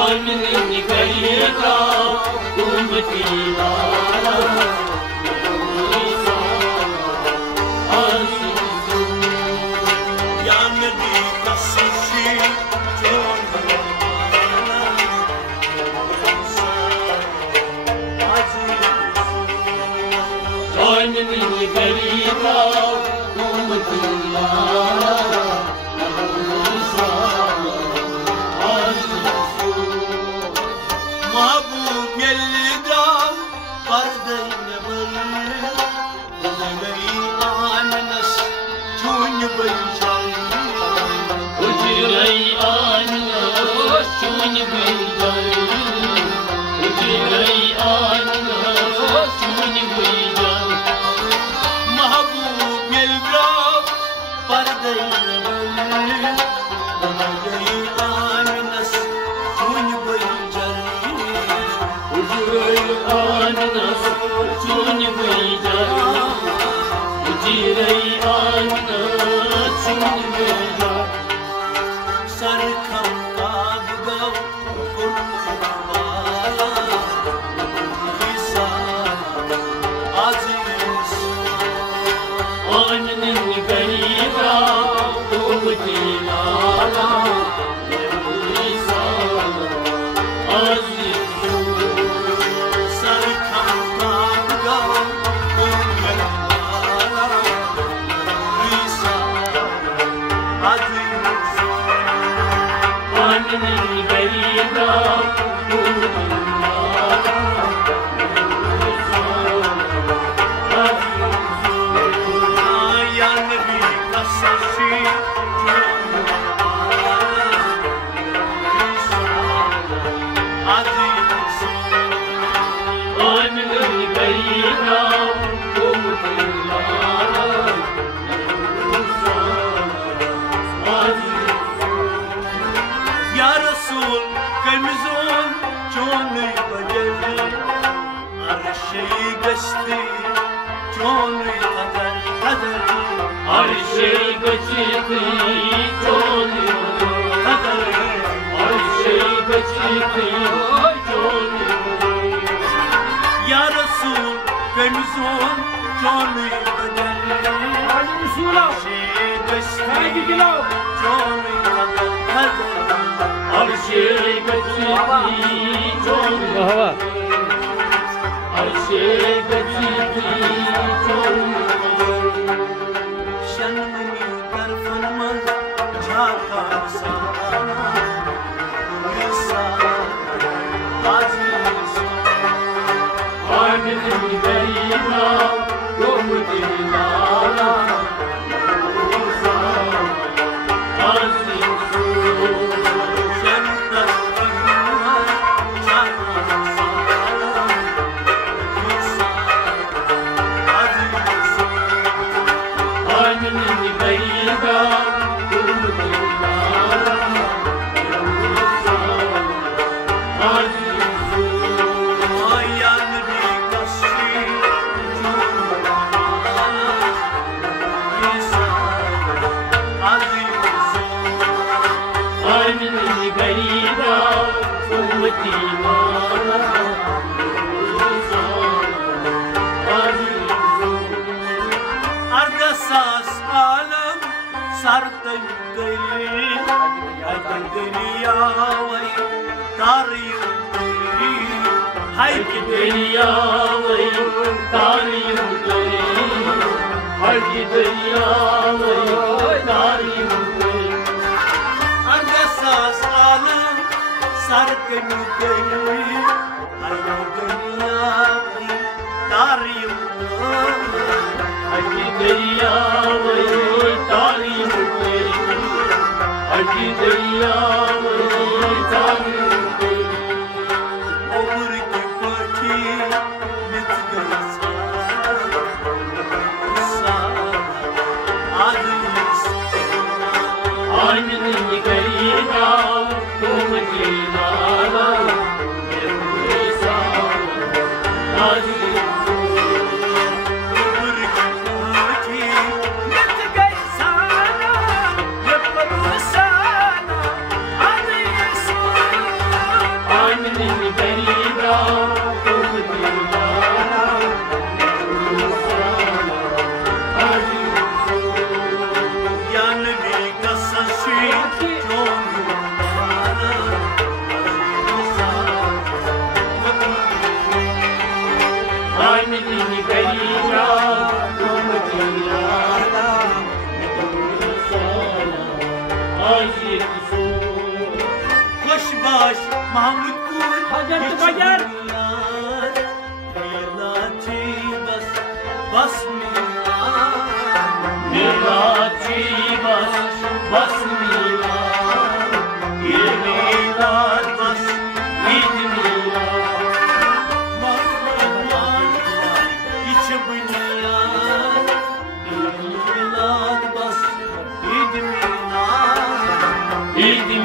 आनंद करेगा उम्मती वाला या नबी का सुशी आनंद करेगा उम्मती वाला महबूब यल्दा पर्दन बल गई आनस चून बजाई उजरई आनस चून बजाई उजरई आनस चून बजाई महबूब यल्दा पर्दन बल गई आनस चून बजाई उजरई आनस चून बजाई उजरई आनस चून बजाई सरखम कागदा कुर्बाला किसान अजीज आनंद करेगा उम्मती वाला सरखम कागदा कुर्बाला किसान अजीज आनंद करेगा या नबी का सशी आनंद करेगा उम्मती वाला या रसूल कमजोन चोन बजल अर्शे गश्ती चोन कदर कदर अर्शे गचती चोन कदर अर्शे गचती चोन या रसूल कमजोन चोन बजल अर्शे गश्ती चोन कदर कदर अर्शे गचती चोन अर्शे गचती चोन शनमनी तरफन मन झाका साना अजीज आनंद करेगा उम्मती वाला आनंद करेगा उम्मती वाला या नबी का आनंद करेगा उम्मती वाला अर्धसास आलम सरतन गई अजल दुनिया वही तारियों गई हाय कि दरिया वही तारियों गई हर की दरिया वही तारियों गई अर्धसास आलम सरतन गई अजल दुनिया वही तारियों हर की दरिया वही तारियों गई हर की दरिया वही तारियों गई उम्र की पटी मिट गई आनंद करेगा उम्मती वाला Mahmud Kur Hajar tu Hajar. Milaci bas milad. Milaci bas milad. Bir milad bas İd milad. Mahmud içi milad. Bir milad bas İd milad. İd